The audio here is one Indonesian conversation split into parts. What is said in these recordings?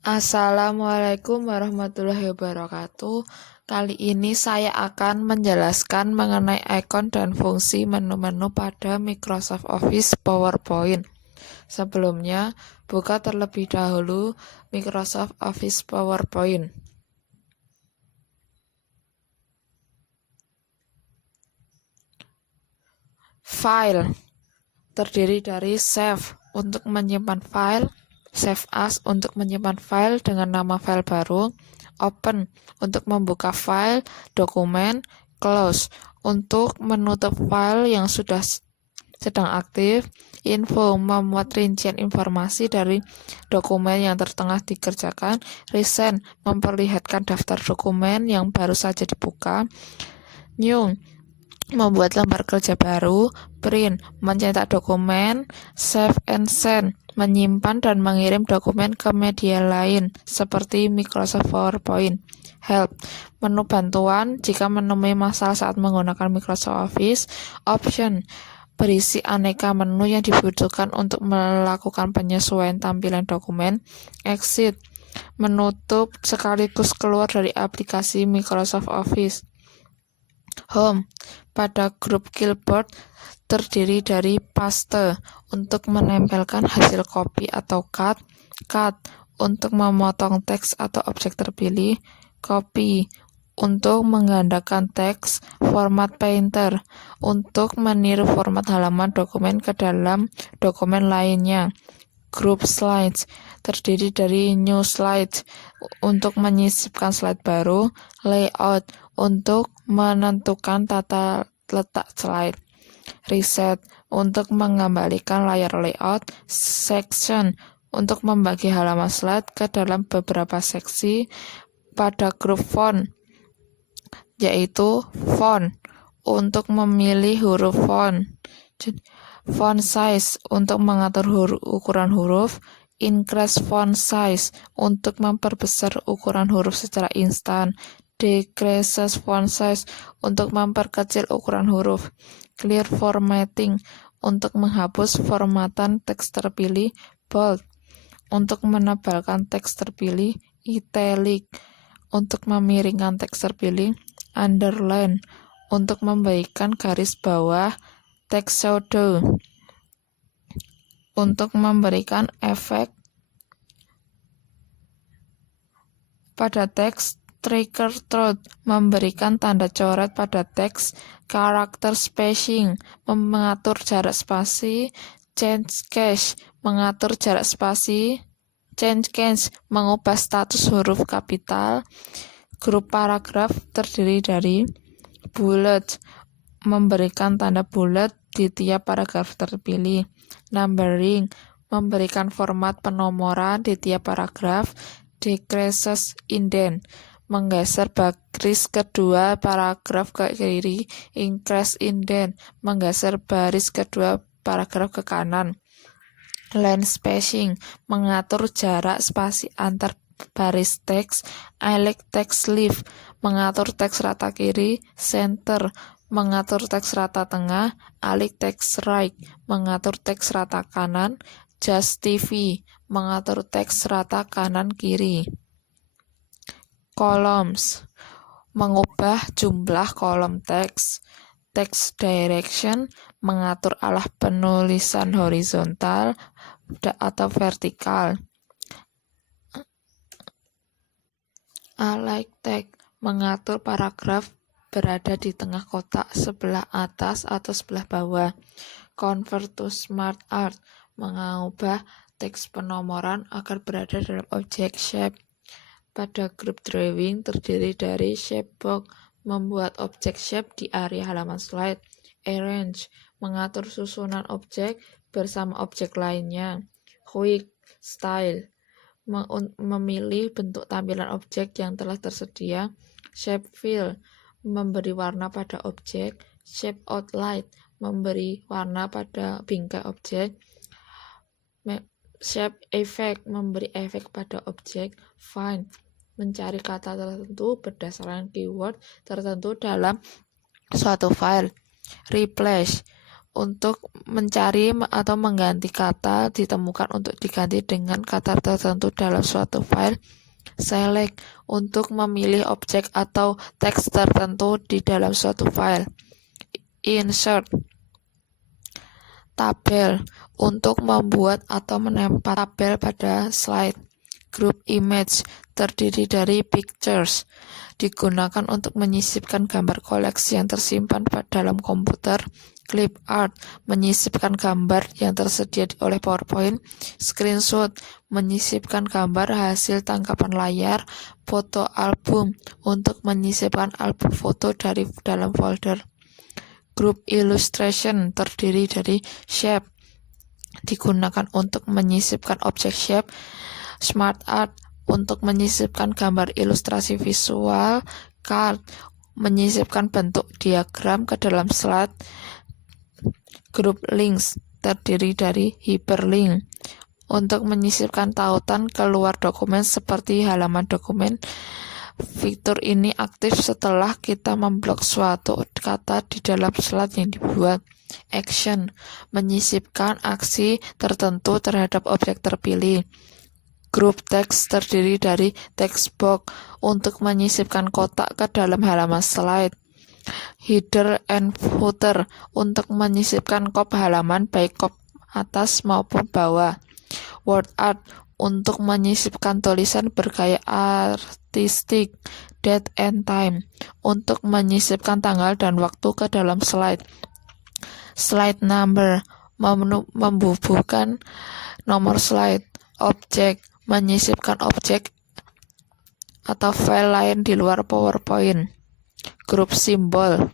Assalamualaikum warahmatullahi wabarakatuh. Kali ini saya akan menjelaskan mengenai ikon dan fungsi menu-menu pada Microsoft Office PowerPoint. Sebelumnya, buka terlebih dahulu Microsoft Office PowerPoint. File terdiri dari save untuk menyimpan file, save as untuk menyimpan file dengan nama file baru, open untuk membuka file, dokumen, close untuk menutup file yang sudah sedang aktif, info memuat rincian informasi dari dokumen yang tengah dikerjakan, resend memperlihatkan daftar dokumen yang baru saja dibuka, new membuat lembar kerja baru, print, mencetak dokumen, save and send, menyimpan dan mengirim dokumen ke media lain, seperti Microsoft PowerPoint. Help, menu bantuan jika menemui masalah saat menggunakan Microsoft Office. Option, berisi aneka menu yang dibutuhkan untuk melakukan penyesuaian tampilan dokumen. Exit, menutup sekaligus keluar dari aplikasi Microsoft Office. Home, pada grup Clipboard terdiri dari paste untuk menempelkan hasil copy atau cut untuk memotong teks atau objek terpilih, copy untuk menggandakan teks, format painter untuk meniru format halaman dokumen ke dalam dokumen lainnya, group slides terdiri dari new slides untuk menyisipkan slide baru, layout untuk menentukan tata letak slide, reset untuk mengembalikan layar layout, section untuk membagi halaman slide ke dalam beberapa seksi. Pada grup font, yaitu font untuk memilih huruf font, font size untuk mengatur ukuran huruf, increase font size untuk memperbesar ukuran huruf secara instan, decrease font size untuk memperkecil ukuran huruf, clear formatting untuk menghapus formatan teks terpilih, bold untuk menebalkan teks terpilih, italic untuk memiringkan teks terpilih, underline untuk memberikan garis bawah, text shadow untuk memberikan efek pada teks, trigger throat memberikan tanda coret pada teks, character spacing mengatur jarak spasi, change cache mengatur jarak spasi, change cache mengubah status huruf kapital. Grup paragraf terdiri dari bullet memberikan tanda bulat di tiap paragraf terpilih, numbering memberikan format penomoran di tiap paragraf, decreases indent menggeser baris kedua paragraf ke kiri, increase indent menggeser baris kedua paragraf ke kanan, line spacing mengatur jarak spasi antar baris teks, elect text left mengatur teks rata kiri, center mengatur teks rata tengah, alik teks right mengatur teks rata kanan, justify mengatur teks rata kanan kiri. Columns mengubah jumlah kolom teks, text direction mengatur arah penulisan horizontal atau vertikal, align text mengatur paragraf berada di tengah kotak sebelah atas atau sebelah bawah, convert to smart art mengubah teks penomoran agar berada dalam objek shape. Pada grup drawing terdiri dari shape box membuat objek shape di area halaman slide, arrange mengatur susunan objek bersama objek lainnya, quick style memilih bentuk tampilan objek yang telah tersedia, shape fill memberi warna pada objek, shape outline memberi warna pada bingkai objek, shape effect memberi efek pada objek, find mencari kata tertentu berdasarkan keyword tertentu dalam suatu file, replace Untuk mencari atau mengganti kata ditemukan untuk diganti dengan kata tertentu dalam suatu file. Select untuk memilih objek atau teks tertentu di dalam suatu file. Insert tabel untuk membuat atau menempel tabel pada slide. Group image terdiri dari pictures, digunakan untuk menyisipkan gambar koleksi yang tersimpan dalam komputer. Clip art menyisipkan gambar yang tersedia oleh PowerPoint. Screenshot menyisipkan gambar hasil tangkapan layar. Foto album untuk menyisipkan album foto dari dalam folder. Group illustration terdiri dari shape, digunakan untuk menyisipkan objek shape. Smart art untuk menyisipkan gambar ilustrasi visual. Card menyisipkan bentuk diagram ke dalam slide. Group links terdiri dari hyperlink untuk menyisipkan tautan keluar dokumen seperti halaman dokumen. Fitur ini aktif setelah kita memblok suatu kata di dalam slide yang dibuat. Action menyisipkan aksi tertentu terhadap objek terpilih. Group text terdiri dari text box untuk menyisipkan kotak ke dalam halaman slide. Header and footer untuk menyisipkan kop halaman baik kop atas maupun bawah. Word art untuk menyisipkan tulisan bergaya artistik. Date and time untuk menyisipkan tanggal dan waktu ke dalam slide. Slide number membubuhkan nomor slide. Objek menyisipkan objek atau file lain di luar PowerPoint. Group symbol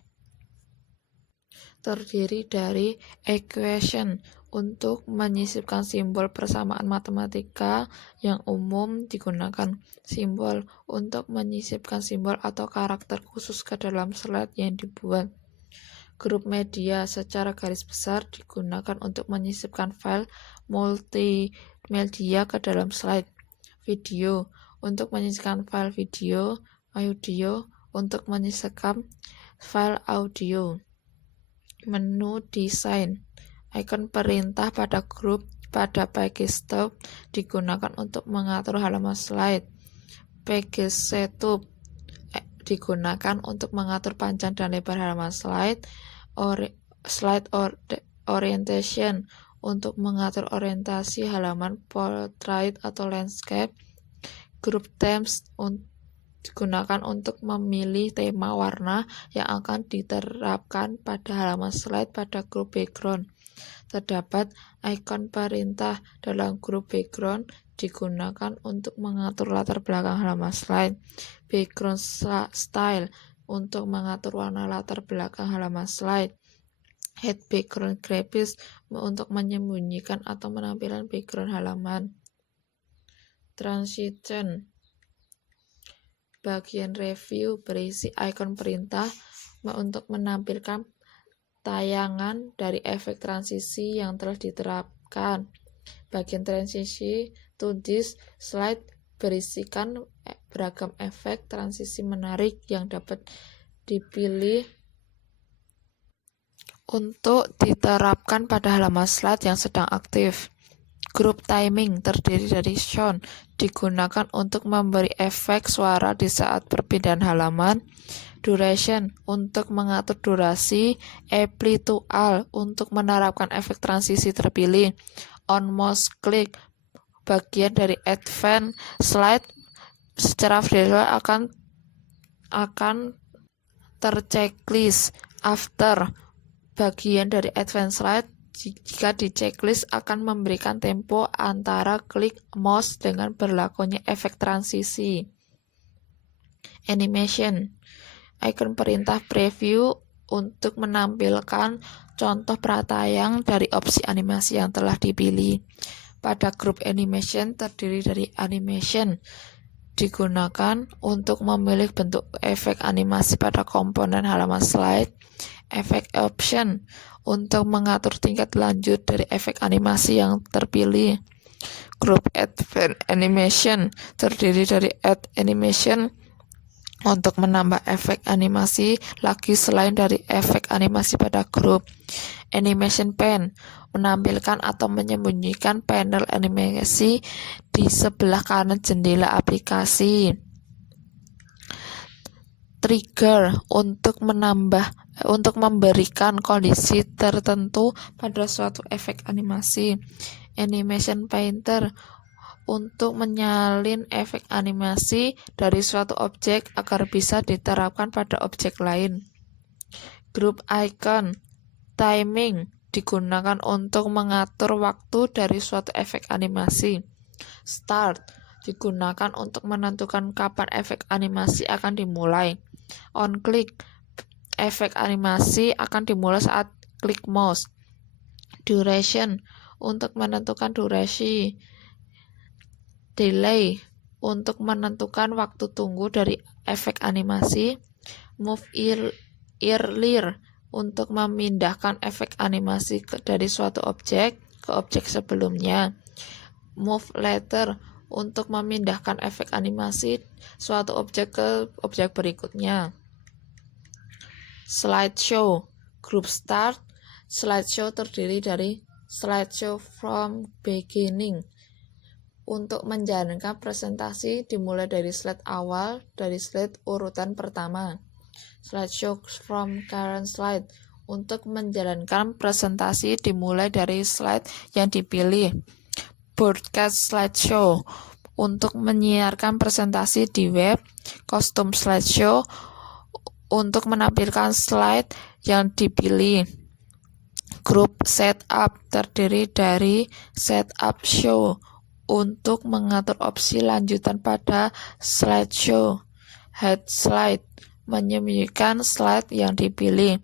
terdiri dari equation untuk menyisipkan simbol persamaan matematika yang umum digunakan. Simbol untuk menyisipkan simbol atau karakter khusus ke dalam slide yang dibuat. Grup media secara garis besar digunakan untuk menyisipkan file multimedia ke dalam slide. Video untuk menyisipkan file video. Audio untuk menyisipkan file audio. Menu desain, icon perintah pada grup pada page stop digunakan untuk mengatur halaman slide. Page setup digunakan untuk mengatur panjang dan lebar halaman slide. Slide orientation untuk mengatur orientasi halaman portrait atau landscape. Group themes digunakan untuk memilih tema warna yang akan diterapkan pada halaman slide pada grup background. Terdapat ikon perintah dalam grup background digunakan untuk mengatur latar belakang halaman slide. Background style untuk mengatur warna latar belakang halaman slide. Hide background graphics untuk menyembunyikan atau menampilkan background halaman. Transition bagian review berisi ikon perintah untuk menampilkan tayangan dari efek transisi yang telah diterapkan. Bagian transisi to this slide berisikan beragam efek transisi menarik yang dapat dipilih untuk diterapkan pada halaman slide yang sedang aktif. Group timing terdiri dari sound digunakan untuk memberi efek suara di saat perpindahan halaman. Duration untuk mengatur durasi. Apply to all untuk menerapkan efek transisi terpilih. On mouse click bagian dari advance slide secara visual akan terchecklist. After bagian dari advance slide jika di checklist akan memberikan tempo antara klik mouse dengan berlakunya efek transisi. Animation, icon perintah preview untuk menampilkan contoh pratayang dari opsi animasi yang telah dipilih. Pada grup animation terdiri dari animation digunakan untuk memilih bentuk efek animasi pada komponen halaman slide. Efek option untuk mengatur tingkat lanjut dari efek animasi yang terpilih. Grup Advanced Animation terdiri dari Add Animation untuk menambah efek animasi lagi selain dari efek animasi pada grup. Animation pane menampilkan atau menyembunyikan panel animasi di sebelah kanan jendela aplikasi. Trigger untuk memberikan kondisi tertentu pada suatu efek animasi. Animation painter untuk menyalin efek animasi dari suatu objek agar bisa diterapkan pada objek lain. Group icon timing digunakan untuk mengatur waktu dari suatu efek animasi. Start digunakan untuk menentukan kapan efek animasi akan dimulai. On click, efek animasi akan dimulai saat klik mouse. Duration untuk menentukan durasi. Delay untuk menentukan waktu tunggu dari efek animasi. Move earlier untuk memindahkan efek animasi dari suatu objek ke objek sebelumnya. Move later untuk memindahkan efek animasi suatu objek ke objek berikutnya. Slideshow group start. Slideshow terdiri dari slideshow from beginning. Untuk menjalankan presentasi dimulai dari slide awal, dari slide urutan pertama. Slideshow from current slide. Untuk menjalankan presentasi dimulai dari slide yang dipilih. Broadcast slideshow. Untuk menyiarkan presentasi di web. Custom slideshow. Untuk menampilkan slide yang dipilih. Group setup terdiri dari setup show untuk mengatur opsi lanjutan pada slideshow. Head slide menyembunyikan slide yang dipilih.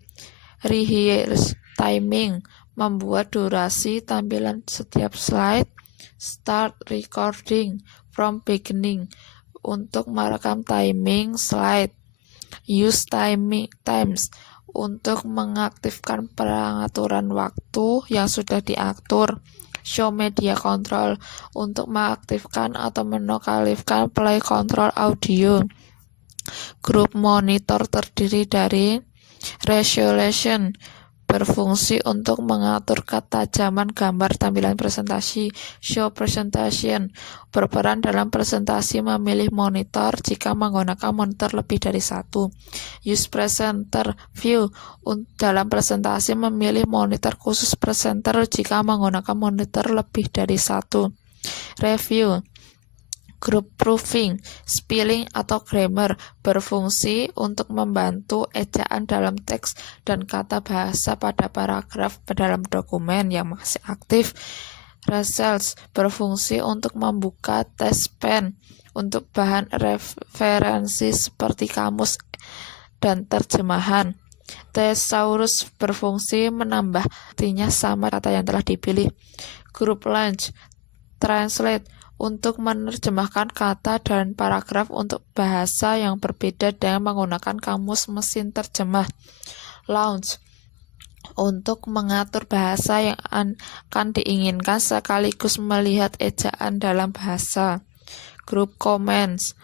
Rehearse timing membuat durasi tampilan setiap slide. Start recording from beginning untuk merekam timing slide. Use times untuk mengaktifkan pengaturan waktu yang sudah diatur. Show media control untuk mengaktifkan atau menonaktifkan play control audio. Group monitor terdiri dari resolution berfungsi untuk mengatur ketajaman gambar tampilan presentasi. Show presentation berperan dalam presentasi memilih monitor jika menggunakan monitor lebih dari satu. Use presenter view dalam presentasi memilih monitor khusus presenter jika menggunakan monitor lebih dari satu. Review group proofing, spelling atau grammar berfungsi untuk membantu ejaan dalam teks dan kata bahasa pada paragraf dalam dokumen yang masih aktif. Results berfungsi untuk membuka test pen untuk bahan referensi seperti kamus dan terjemahan. Thesaurus berfungsi menambah artinya sama kata yang telah dipilih. Group launch translate untuk menerjemahkan kata dan paragraf untuk bahasa yang berbeda dengan menggunakan kamus mesin terjemah. Launch untuk mengatur bahasa yang akan diinginkan sekaligus melihat ejaan dalam bahasa. Group comments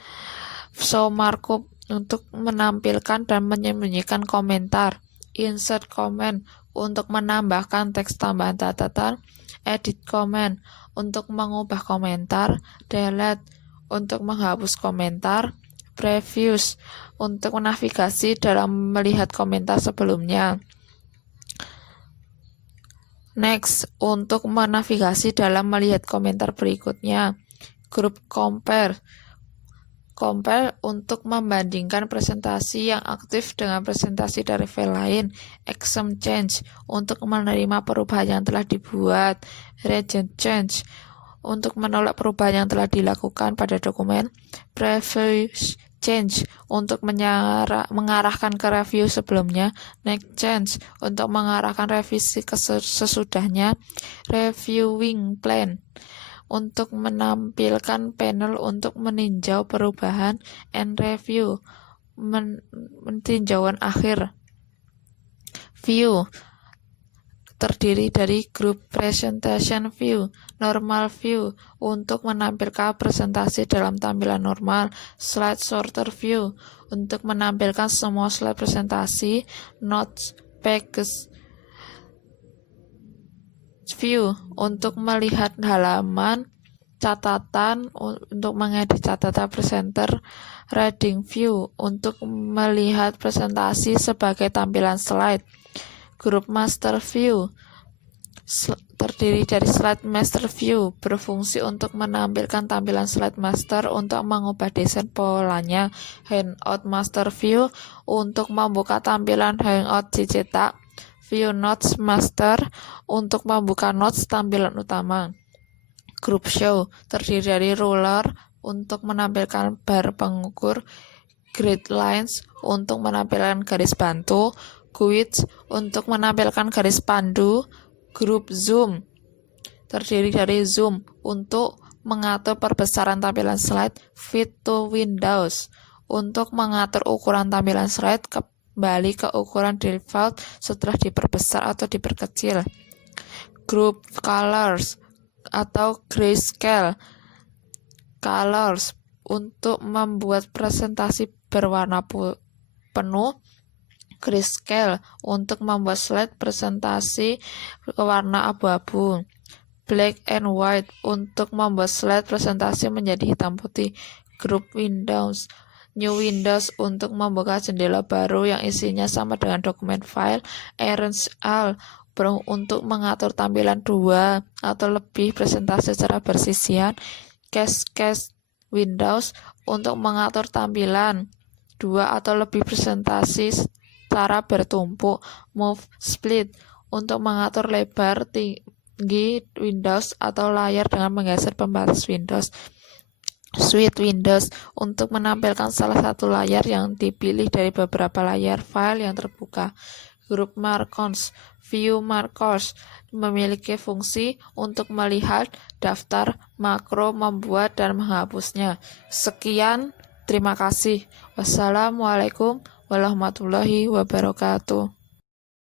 show markup untuk menampilkan dan menyembunyikan komentar. Insert comment untuk menambahkan teks tambahan catatan. Edit comment untuk mengubah komentar. Delete untuk menghapus komentar. Previews untuk menavigasi dalam melihat komentar sebelumnya. Next untuk menavigasi dalam melihat komentar berikutnya. Group compare untuk membandingkan presentasi yang aktif dengan presentasi dari file lain. Action change untuk menerima perubahan yang telah dibuat. Reject change untuk menolak perubahan yang telah dilakukan pada dokumen. Preview change untuk mengarahkan ke review sebelumnya. Next change untuk mengarahkan revisi sesudahnya. Reviewing plan untuk menampilkan panel untuk meninjau perubahan. And review tinjauan akhir. View terdiri dari grup presentation view, normal view untuk menampilkan presentasi dalam tampilan normal, slide sorter view untuk menampilkan semua slide presentasi, notes pages view untuk melihat halaman, catatan untuk mengedit catatan presenter, reading view untuk melihat presentasi sebagai tampilan slide. Grup master view terdiri dari slide master view berfungsi untuk menampilkan tampilan slide master untuk mengubah desain polanya. Handout master view untuk membuka tampilan handout dicetak. View notes master untuk membuka notes tampilan utama. Group show terdiri dari ruler untuk menampilkan bar pengukur, grid lines untuk menampilkan garis bantu, guides untuk menampilkan garis pandu, grup zoom terdiri dari zoom untuk mengatur perbesaran tampilan slide, fit to windows untuk mengatur ukuran tampilan slide kembali ke ukuran default setelah diperbesar atau diperkecil. Group colors atau grayscale colors untuk membuat presentasi berwarna penuh, grayscale untuk membuat slide presentasi warna abu-abu, black and white untuk membuat slide presentasi menjadi hitam putih. Group windows, new windows untuk membuka jendela baru yang isinya sama dengan dokumen file. Arrange all untuk mengatur tampilan dua atau lebih presentasi secara bersisian. Cascade windows untuk mengatur tampilan dua atau lebih presentasi secara bertumpuk. Move split untuk mengatur lebar tinggi Windows atau layar dengan menggeser pembatas Windows. Switch windows untuk menampilkan salah satu layar yang dipilih dari beberapa layar file yang terbuka. Grup markers, view markers memiliki fungsi untuk melihat daftar makro, membuat dan menghapusnya. Sekian, terima kasih. Wassalamualaikum warahmatullahi wabarakatuh.